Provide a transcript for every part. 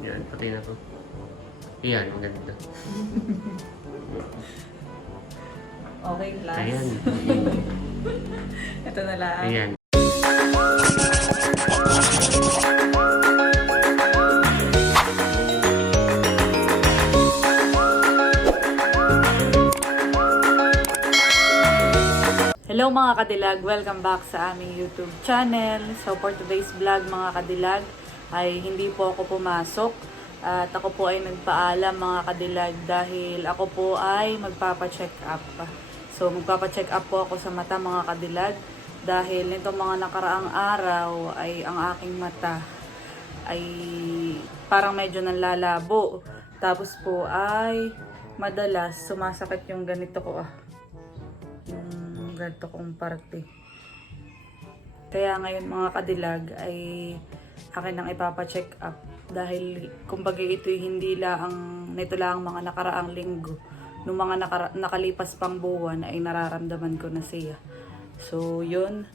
Yan, pati na to. Yan, maganda. Okay, class. Ayan. Ito na lang. Ayan. Hello mga kadilag, welcome back sa aming YouTube channel. So for today's vlog mga kadilag ay hindi po ako pumasok at ako po ay nagpaalam mga kadilag dahil ako po ay magpapa-check up. So magpapa-check up po ako sa mata mga kadilag dahil nitong mga nakaraang araw ay ang aking mata ay parang medyo nanlalabo. Tapos po ay madalas sumasakit yung ganito ko ah yung ganito kong parte. Kaya ngayon mga kadilag ay akin nang ipapacheck up dahil kumbaga ito'y hindi lang nito lang mga nakaraang linggo nung mga nakara- nakalipas pang buwan ay nararamdaman ko na siya. So yun.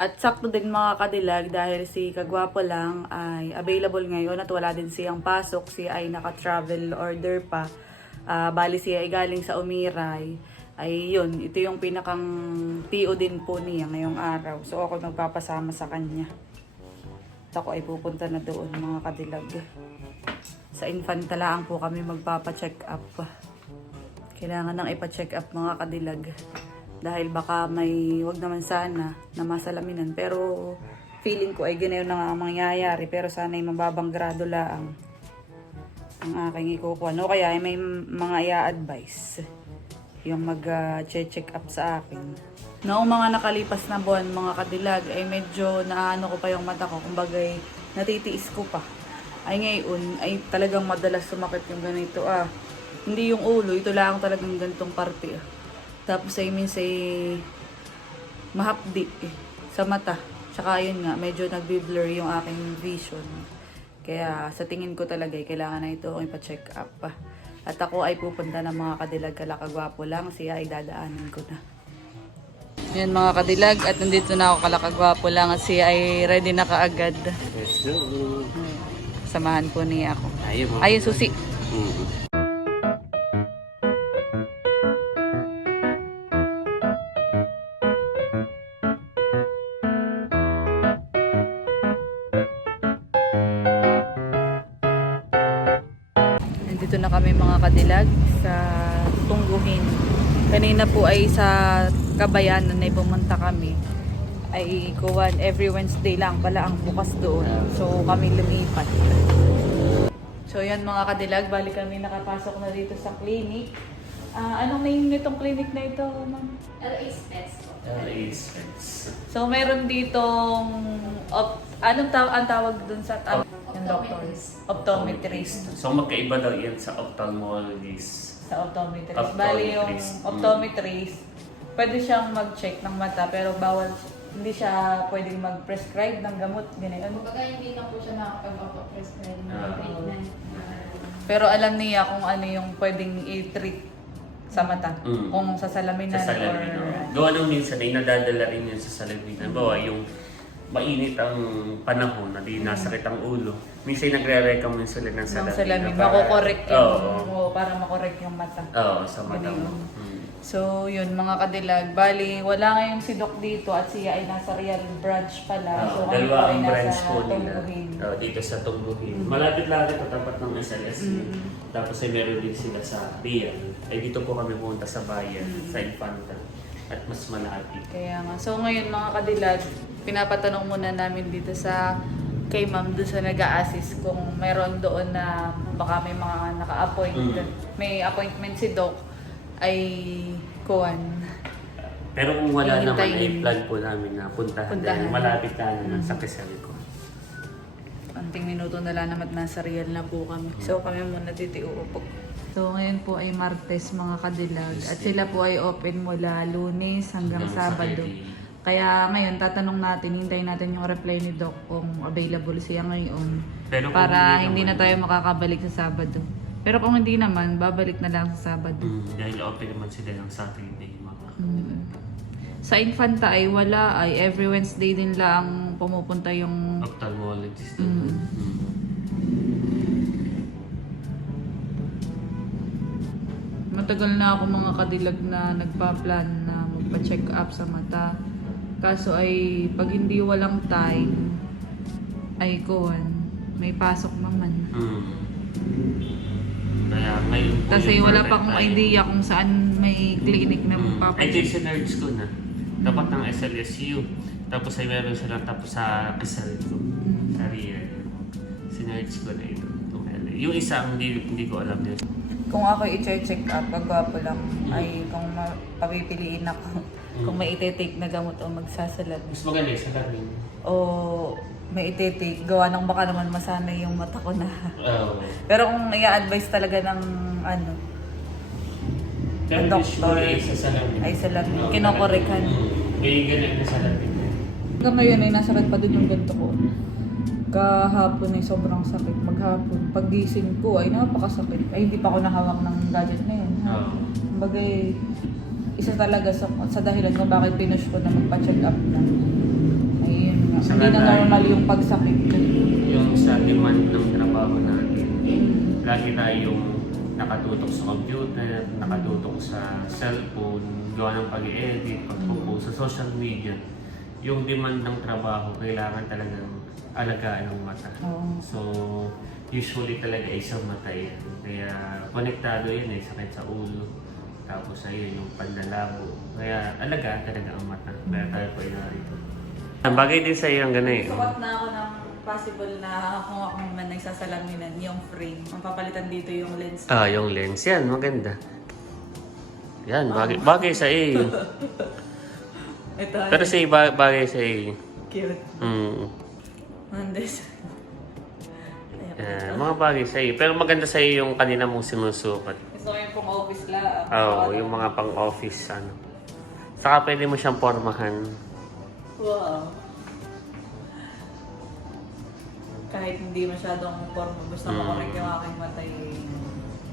At sakto din mga kadilag dahil si Kagwapo lang ay available ngayon at wala din siyang pasok. Siya ay naka-travel order pa. Ah, bali siya ay galing sa Umiray ay yun, ito yung pinakang PO din po niya ngayong araw. So ako magpapasama sa kanya. Ako ay pupunta na doon mga kadilag. Sa infantalaan po kami magpapa-check up. Kailangan nang ipa-check up mga kadilag. Dahil baka may, wag naman sana, na masalaminan. Pero feeling ko ay ganayon na nga ang mangyayari. Pero sana ay mababang grado lang ang aking ikukuha. No, kaya ay may mga i-advise yung mag-check up sa akin. Noong mga nakalipas na buwan, mga kadilag, ay medyo naano ko pa yung mata ko. Kumbaga, ay natitiis ko pa. Ay ngayon, ay talagang madalas sumakit yung ganito. Ah, hindi yung ulo, ito lang talagang ganitong parte. Ah. Tapos ay minsan ay mahapdi eh, sa mata. Tsaka yun nga, medyo nagbi-blur yung aking vision. Kaya sa tingin ko talaga, ay kailangan na ito akong ipa-check up. ah. At ako ay pupunta ng mga kadilag kalakagwapo lang. Siya ay dadaanan ko na. Yan mga kadilag at nandito na ako kalakagwapo lang siya ay ready na kaagad. Let's go. Ayan. Samahan po niya ako. Ayun susi. Mm. Nandito na kami mga kadilag sa Tungguhin. Kanina po ay sa Kabayanan ay pumunta kami. Ay kuwan every Wednesday lang pala ang bukas doon. So kami lumipat. So yan mga kadilag, balik kami nakapasok na dito sa clinic. Ah, anong name nitong clinic na ito, ma'am? LA Spence. So meron ditong op, anong taw ang tawag dun sa yung doctor? Optometrist. Optometrist. So magkaiba daw yan sa ophthalmologist. Sa optometrist. Bali yung Optometrist. Mm. Pwede siyang mag-check ng mata pero bawal hindi siya pwedeng mag-prescribe ng gamot, ganyan. Kumbaga hindi na po siya nakakapag-prescribe ng Ah. treatment. Pero alam niya kung ano yung pwedeng i-treat sa mata. Mm. Kung sa salaminan, Sa salamin. or... no? Gawa minsan ay nadadala rin yun sa salamin. Bawa yung mainit ang panahon na di nasakit ang ulo. Minsan nagre-recommend sila ng ng salamin. salamin, para- makokorek yung, Oo. oo, para makorek yung mata. Oo, sa mata mo. Ganun. Mm. So, yun mga kadilag. Bali, wala ngayon si Doc dito at siya ay nasa Real Branch pala. So, kami dalawa ay ang nasa branch po nila. Tungguhin. Oo, dito sa Tungguhin. Malapit lang ito tapat ng SLS. Mm-mm. Tapos ay meron din sila sa Real. Ay dito po kami pumunta sa bayan, Mm-mm. sa Infanta. At mas malapit. Kaya nga. So, ngayon mga kadilag, pinapatanong muna namin dito sa kay ma'am doon sa nag assist kung meron doon na baka may mga naka-appoint. Mm. May appointment si Doc ay kuwan. Pero kung wala naman, ay Hihintayin. plan po namin na puntahan. Puntahan. Dahil malapit lang naman sa Quezon ko. Anting minuto na lang naman nasa real na po kami. So kami muna titiupo. So ngayon po ay Martes mga kadilag at sila po ay open mula lunes hanggang Hanggang sa Sabado. Friday. Kaya ngayon tatanong natin, hintayin natin yung reply ni Doc kung available siya ngayon. Pero kung para hindi hindi na tayo makakabalik sa Sabado. Pero kung hindi naman, babalik na lang sa Sabado. Mm, dahil open naman sila ng Saturday mga mm. Sa Infanta ay wala ay every Wednesday din lang pumupunta yung ophthalmologist na mm. Matagal na ako mga kadilag na nagpa-plan na magpa-check up sa mata. Kaso ay pag hindi walang time, ay kuhan, may pasok naman. Mm. Kaya ngayon po Kasi yung wala perfect pa akong time. idea kung saan may clinic na Hmm. Ay, yung sinerge ko na. Dapat ng SLSU. Tapos ay meron silang tapos sa Rizal ko. Hmm. Sa Ria. Sinerge ko na ito. itong LA. Yung isa, hindi, hindi ko alam yun. Kung ako i-check up, pagwapo lang, ay kung ma- papipiliin ako, kung may ite-take na gamot o magsasalad. Mas maganda yung sa lamin. O may ite-take, gawa ng baka naman masanay yung mata ko na. Oo. Pero kung i-advise talaga ng ano, Pero Doktor. usually sa salamin. Ay, salamin. Oo, Kinokorekan. Mm. May ganun na salamin. hanggang ngayon ay nasakit pa din yung ganito ko. Kahapon ay sobrang sakit. Maghapon, paggising ko ay napakasakit. Ay hindi pa ako nahawak ng gadget na yun. ha? Oo. Kumbaga, eh, isa talaga sa, sa dahilan kung bakit pinush ko na magpa-check up na. Saka Hindi na normal yung pagsakit. Yung sa demand ng trabaho natin, lagi tayong nakatutok sa computer, nakatutok sa cellphone, gawa ng pag-edit, pagpo-post sa social media. Yung demand ng trabaho, kailangan talagang alagaan ng mata. So, usually talaga isang mata yan. Kaya, konektado yan eh, sakit sa ulo. Tapos ayun, yung panlalabo. Kaya, alagaan talaga ang mata. Kaya tayo po ay narito. Ang bagay din sa iyo ang ganun eh. Sukat na ako ng possible na kung ako man nagsasalaminan yung frame. Mapapalitan dito yung lens. Ah, yung lens. Yan, maganda. Yan, bagay, bagay sa iyo. Ito, Pero sa iyo, ba- bagay sa iyo. cute. Mm. Andes. Yan, mga bagay sa iyo. Pero maganda sa iyo yung kanina mong sinusukat. Gusto ko yung pang office lang. Oo, yung mga pang-office, ano. Saka pwede mo siyang pormahan. Wow. Kahit hindi masyadong forma, basta Mm. makorek yung aking mata eh.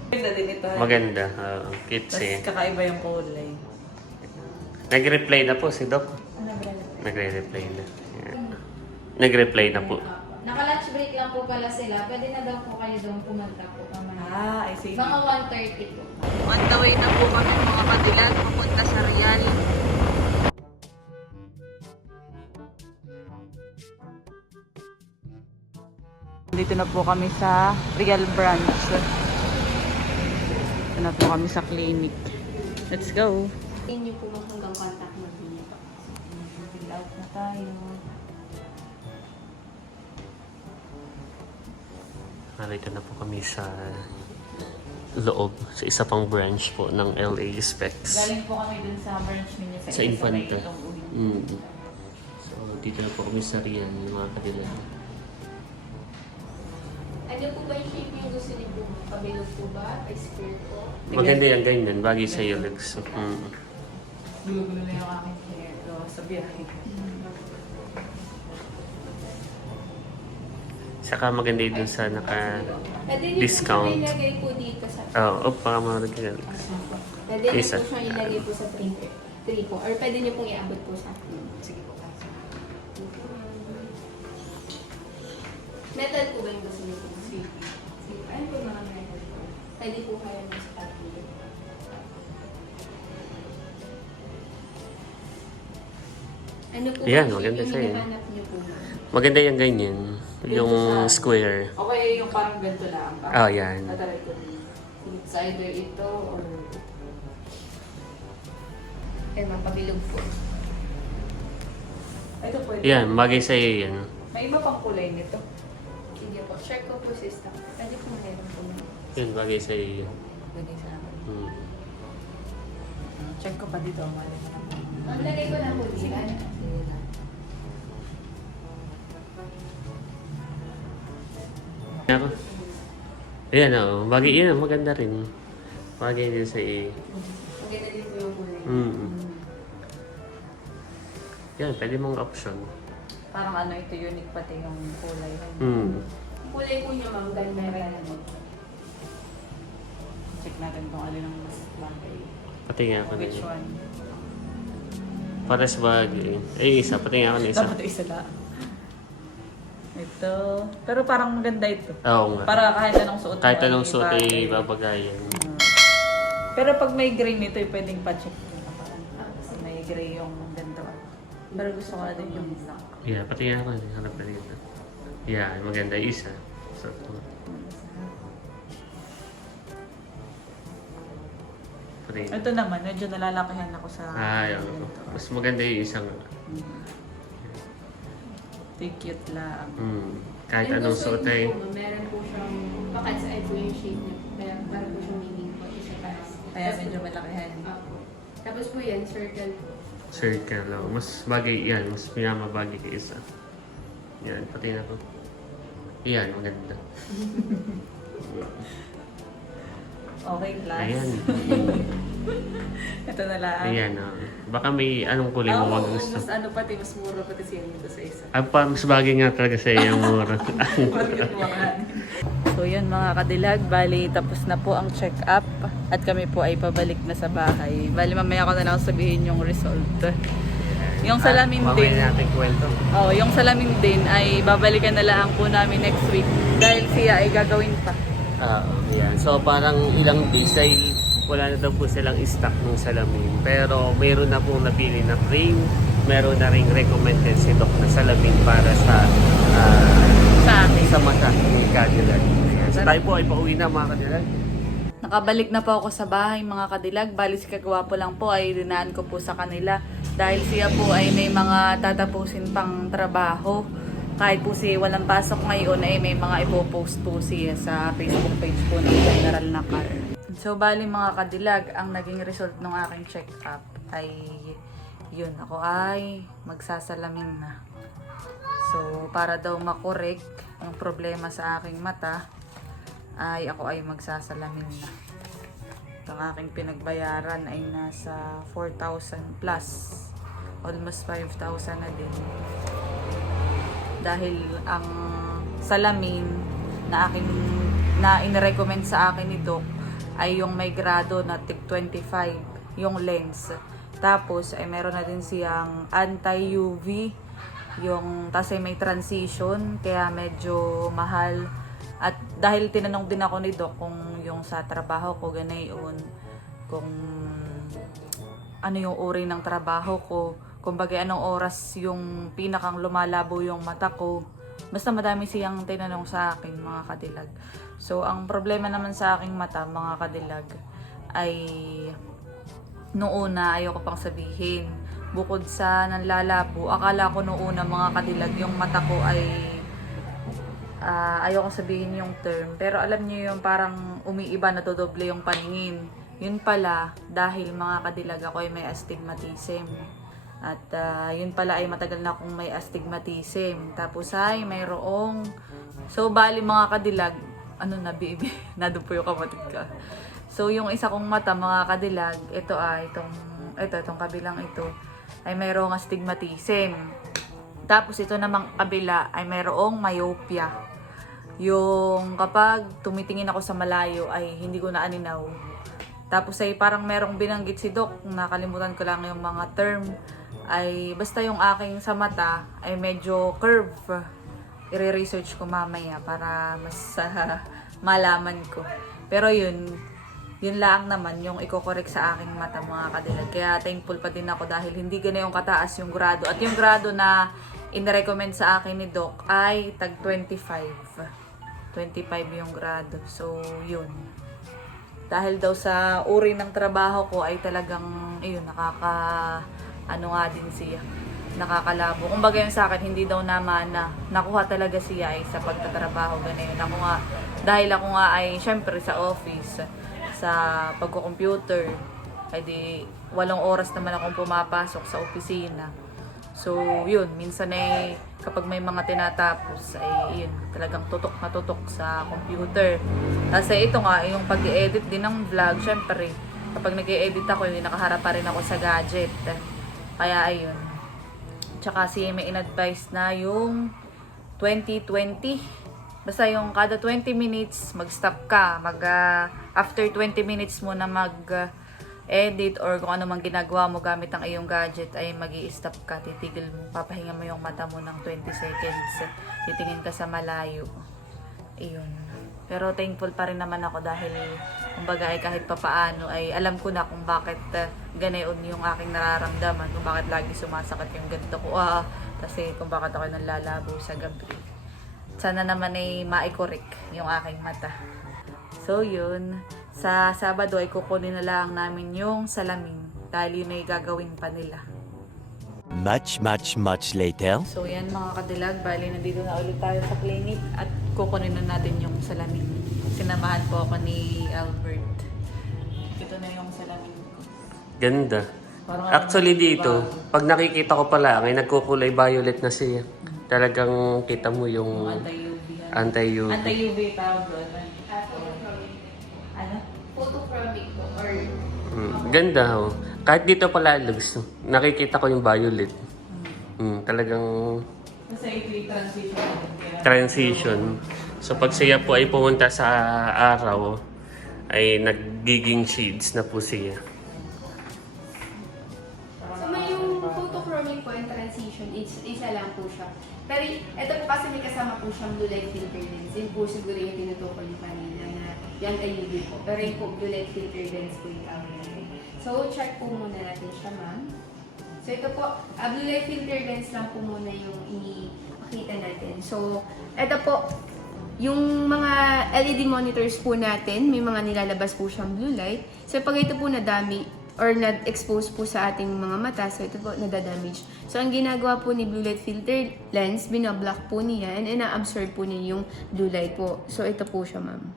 Maganda din ito. eh. Maganda. Oo, cute Tapos kakaiba yung kulay. Nag-reply na po si Doc. Nagre-reply na. Yan. Nag-reply na po. Naka-lunch break lang po pala sila. Pwede na daw po kayo doon pumunta po. Ah, I see. Mga 1.30 po. On the way na po kami mga kadilag papunta sa Real. Dito na po kami sa Real Branch. Dito na po kami sa clinic. Let's go. Hindi po hanggang contact mo dito. Fill out na tayo. Narito na po kami sa loob, sa isa pang branch po ng LA Specs. Galing po kami dun sa branch ninyo sa, Sa Infanta. Mm. So, dito na po kami sa Rian, mga kadilag. Ano po ba yung shape yung gusto niyo po? Kabilog po ba? Or square po? Maganda yan ganyan, bagay sa iyo, Lex. Mm. Gulo-gulo na yung aking hair sa biyahe. Saka maganda yun dun sa naka... Pwede niyo Discount. po siya ilagay po dito sa... Oh, oh baka marunong ka, Lex. Pwede niyo Isa. po siya ilagay po sa printer. 3 po. Or pwede niyo pong iabot po sa akin. Sige po. Metal po ba yung gusto niyo po? Sige. Sige. Ano po mga metal po? Pwede po kayo ng spatula. Ano po Yan, maganda siya yung eh. hinahanap niyo po? Maganda yung ganyan. Yung square. Okay, yung parang ganito lang. Oh, yan. Ko din. It's either ito or... Eh, mapabilog po. Ito pwede. Yan, bagay sa iyo yan. May iba pang kulay nito. Sige po. Share ko po system. Pwede po meron po. Yan, bagay sa iyo. Pwede sa akin. Mm. Check ko pa dito. Mali ko na. Ang lagay ko na po dito. Sige. Ako. Ayan, oo. Bagay yun, maganda rin. Bagay din sa iyo. Maganda din po yung kulay. Mm. Yan, pwede mong option. Parang ano ito, unique pati yung kulay. Mm. Kulay po niya ma'am, ganda Check natin kung alin ang mas bagay. Pati nga ako Which na one? Pares bagay. Ay, isa. Pati nga ako na isa. Dapat isa lang. Ito. Pero parang maganda ito. Oo nga. Para kahit anong suot. Kahit ay anong suot bagay. ay babagayan. Ah. Pero pag may gray nito, eh, pwedeng pa-check na parang kasi may gray yung ganito. Pero gusto ko na din yung black. Yeah, pati nga ako, hanap na dito. Yeah, maganda isa. So, pati, Ito naman, medyo nalalakihan ako sa ay, oo. ganito. mas maganda yung isang, Mm. Ito yung cute lang. mm, kahit Yung anong gusto suot ay, po, meron po siyang pakats ay po yung shape niya. Kaya para po siyang meaning po. Isa taas. Kaya Tapos- medyo malakihan. Opo. Tapos po yan, circle po. circle lang. Mas bagay yan, mas pinamabagay kay isa. Yan, pati na ko. Yan, maganda. Okay, class. Ayan. Ito na lang. Ayan, ah. baka may anong kulay mo wag gusto. mas ano pati, mas mura pati siya dito sa isa. Ang pa, mas bagay nga talaga sa iyo mura. So yun mga kadilag, bali tapos na po ang check-up at kami po ay pabalik na sa bahay. Bali mamaya ko na lang sabihin yung result. Yung salamin Ah, din, Mamaya natin kwento. oh, yung salamin din ay babalikan na lang po namin next week dahil siya ay gagawin pa. Ah, yan. So parang ilang days ay wala na daw po silang stock ng salamin. Pero meron na pong napili na frame. Meron na ring recommended si Doc na salamin para sa ah, Sa akin. sa mata ni Cadillac. So tayo po ay pauwi na mga Cadillac. Nakabalik na po ako sa bahay mga kadilag. Bali si Kagwapo lang po ay rinaan ko po sa kanila. Dahil siya po ay may mga tatapusin pang trabaho. Kahit po siya walang pasok ngayon ay may mga ipopost po siya sa Facebook page po ng General na Car. So bali mga kadilag, ang naging result ng aking check-up ay yun, ako ay magsasalamin na. So para daw makorek ang problema sa aking mata, ay ako ay magsasalamin na. Ang aking pinagbayaran ay nasa 4,000 plus. Almost 5,000 na din. Dahil ang salamin na aking na inirecommend sa akin ni Doc ay yung may grado na tig 25 yung lens. Tapos ay meron na din siyang anti-UV yung ay may transition kaya medyo mahal at dahil tinanong din ako ni Doc kung yung sa trabaho ko ganayon kung ano yung uri ng trabaho ko kumbaga anong oras yung pinakang lumalabo yung mata ko. Basta madami siyang tinanong sa akin mga kadilag. So ang problema naman sa aking mata mga kadilag ay noong ayoko pang sabihin. Bukod sa nanlalabo akala ko noong mga kadilag yung mata ko ay ah, ayoko sabihin yung term. Pero alam niyo yung parang umiiba na dodoble yung paningin. Yun pala dahil mga kadilag ako ay may astigmatism at ah, yun pala ay matagal na akong may astigmatism. Tapos ay mayroong so bali mga kadilag ano na baby nado po yung kapatid ka so yung isa kong mata mga kadilag ito ay itong ito itong kabilang ito ay mayroong astigmatism. Tapos ito namang kabila ay mayroong myopia. Yung kapag tumitingin ako sa malayo ay hindi ko na aninaw. Tapos ay parang merong binanggit si Doc, nakalimutan ko lang yung mga term, ay basta yung aking sa mata ay medyo curve. I-research ko mamaya para mas ah, malaman ko. Pero yun, yun lang naman yung iko-correct sa aking mata mga kadilag. Kaya thankful pa din ako dahil hindi ganun yung kataas yung grado. At yung grado na inirecommend sa akin ni Doc ay tag 25. 25 yung grado. So, yun. Dahil daw sa uri ng trabaho ko ay talagang, ayun, nakaka, ano nga din siya, nakakalabo. Kung bagay sa akin, hindi daw naman na nakuha talaga siya ay sa pagtatrabaho, ganyan. Ako nga, dahil ako nga ay, syempre, sa office, sa pagko-computer, ay di, walong oras naman akong pumapasok sa opisina. So, yun, minsan ay kapag may mga tinatapos ay yun, talagang tutok na tutok sa computer. Kasi ito nga, yung pag edit din ng vlog, syempre, kapag nag edit ako, yun, nakaharap pa rin ako sa gadget. Kaya ayun. Tsaka si may in-advise na yung 2020. Basta yung kada 20 minutes, mag-stop ka. Mag, ah, after 20 minutes mo na mag ah, edit or kung ano mang ginagawa mo gamit ang iyong gadget ay mag stop ka, titigil mo, papahinga mo yung mata mo ng 20 seconds, titingin ka sa malayo. Ayun. Pero thankful pa rin naman ako dahil kumbaga ay kahit papaano ay alam ko na kung bakit uh, ganayon yung aking nararamdaman, kung bakit lagi sumasakit yung ganito ko. Ah, kasi kung bakit ako nanlalabo sa gabi. Sana naman ay maikorek yung aking mata. So yun, sa Sabado ay kukunin na lang namin yung salamin dahil yun ay gagawin pa nila. Much, much, much later. So yan mga kadilag, bali nandito na ulit tayo sa clinic at kukunin na natin yung salamin. Sinamahan po ako ni Albert. Ito na yung salamin ko. Ganda. Parang Actually dito, pag nakikita ko pala, ay nagkukulay violet na siya. Talagang kita mo yung Anti-UV. anti-UV. Anti-UV tawag doon. Photochromic. Ano? Photochromic po, or Mm, ganda oh. Kahit dito pala, Lugs, nakikita ko yung violet. Mm, talagang Kasi ito yung transition. transition. So pag siya po ay pumunta sa araw, ay nagiging shades na po siya. So may yung photochromic po and transition, is, isa lang po siya. Pero ito po kasi may kasama po siyang blue light filter lens. Yun po siguro yung tinutukoy niyo kanina na yan ay UV po. Pero yung po blue light filter lens po yung tawag. So check po muna natin siya ma'am. So ito po, ah, blue light filter lens lang po muna yung i-makita natin. So ito po, yung mga LED monitors po natin, may mga nilalabas po siyang blue light. So pag ito po nadami or na-expose po sa ating mga mata, so ito po nadadamage. So ang ginagawa po ni blue light filter lens, binablock po niya and ina-absorb po niya yung blue light po. So ito po siya ma'am.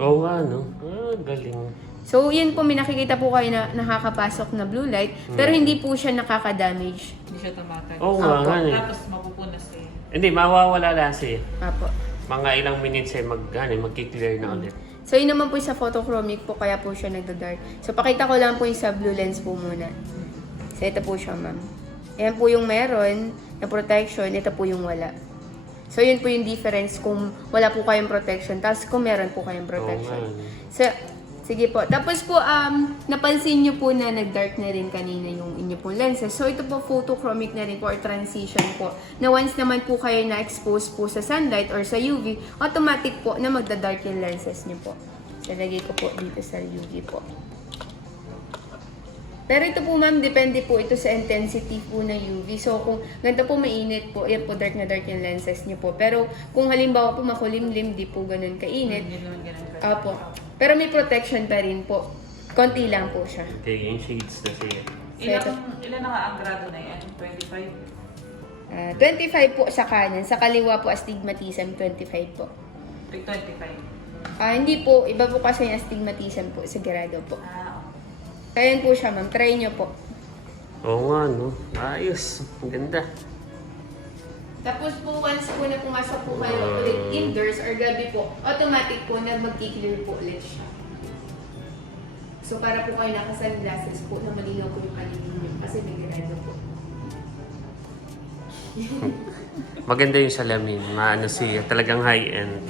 Oo nga, no? Ah, galing. So yun po, may nakikita po kayo na nakakapasok na blue light, pero hindi po siya nakaka-damage. Hindi siya tumatay. Oo nga, nga eh. Tapos mapupunas eh. Hindi, mawawala lang siya. Apo. Mga ilang minutes ay mag, ano, magki-clear na ulit. So yun naman po sa photochromic po, kaya po siya nagda-dark. So pakita ko lang po yung sa blue lens po muna. So ito po siya ma'am. Ayan po yung meron na protection, ito po yung wala. So yun po yung difference kung wala po kayong protection, tapos kung meron po kayong protection. Oo nga, no? So, sige po. Tapos po, um, napansin nyo po na nag-dark na rin kanina yung inyo pong lenses. So, ito po photochromic na rin po or transition po. Na once naman po kayo na-expose po sa sunlight or sa UV, automatic po na magda-dark yung lenses nyo po. So, lagay ko po dito sa UV po. Pero ito po ma'am, depende po ito sa intensity po ng UV. So kung ganito po mainit po, yan po dark na dark yung lenses niyo po. Pero kung halimbawa po makulimlim, di po ganun kainit. Hindi naman ganun ka. Apo. Pero may protection pa rin po. Konti lang po siya. Taking shades na siya. Ilang, ilan na nga ang grado na yan? 25? Ah, 25 po sa kanan. Sa kaliwa po astigmatism, 25 po. 25. Ah, hindi po. Iba po kasi yung astigmatism po sa grado po. Ah, Kaya po siya ma'am. Try nyo po. Oo nga, no? Ayos. Ang ganda. Tapos po, once po na pumasok po kayo ulit indoors or gabi po, automatic po na magki-clear po ulit siya. So, para po kayo naka-sunglasses po na malinaw po yung paligid niyo kasi may grado po. Maganda yung salamin. Maano siya. Talagang high-end.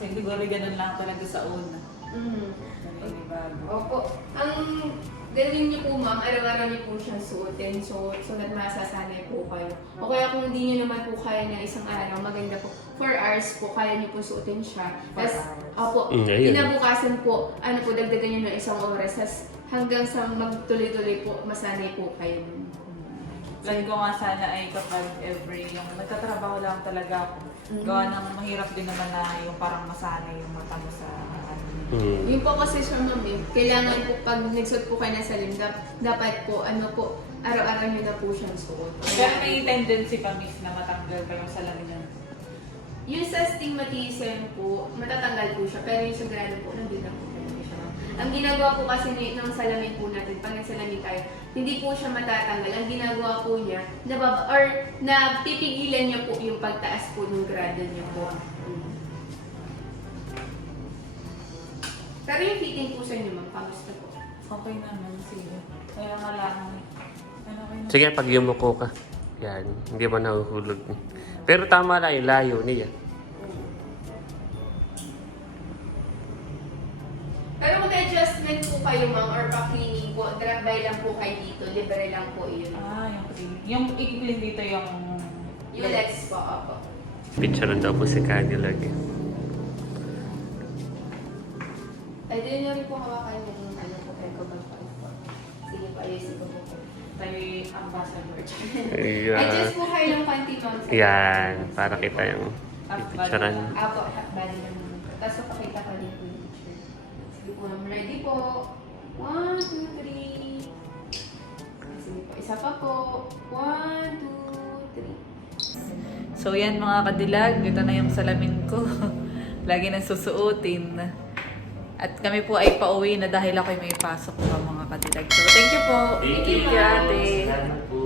Parang siguro ganun lang talaga sa una. Mm. Opo. Ang gawin niyo po ma'am, araw-araw niyo po siyang suotin so, so that masasanay po kayo. O kaya kung hindi niyo naman po kaya na isang araw, maganda po. 4 hours po, kaya niyo po suotin siya. Tapos, hours. opo, Mm, ayun. kinabukasan po, ano po, dagdagan niyo ng isang oras. Tapos, hanggang sa magtuloy-tuloy po, masanay po kayo. Plan ko nga sana ay kapag every, yung nagtatrabaho lang talaga ako. Mhm. Gawa ng mahirap din naman na yung parang masanay yung mata mo sa ano. Hmm. Yun po kasi siya ma'am eh. Kailangan po pag nagsuot po kayo ng salim, dap- dapat po, ano po, araw-araw niyo na po siyang suot. Pero may tendency pa miss na matanggal pa yung salamin niya. Yung sa stigmatism po, matatanggal po siya. Pero yung sa grado po, nandun na po. Ang ginagawa po kasi ni- ng salamin po natin, pag nagsalamin tayo, hindi po siya matatanggal. Ang ginagawa po niya, nababa, or napipigilan niya po yung pagtaas po ng grado niya po. Mm. Pero yung fitting po sa inyo, ma'am, kamusta po? Okay naman, sige. Kaya nga lang, ano kayo Sige, pag yumuko ka. Yan. Hindi mo nahuhulog. Pero tama lang yung layo niya. Kayo, ma'am, or pa-cleaning po, drop by lang po kayo dito, libre lang po yun. Ah, yung cream. Yung ikiklin dito yung... Yung let's po, opo. Picture daw po si Cadillac. Ay, din nyo rin po hawakan yung ano po kayo magpapal po. Sige po, ayusin ko po. Tayo yung ambassador. Adjust po kayo ng panty ma'am. Yan, para kita yung picturean. Apo, bali lang. Tapos papakita ko din po yung picture. Sige po ma'am, ready po. One, two, three. Sige po, isa pa po. One, two, three. So yan mga kadilag, ito na yung salamin ko. Lagi nang susuotin. At kami po ay pauwi na dahil ako'y may pasok pa mga kadilag. So thank you po. Thank you, ate. Salamat po.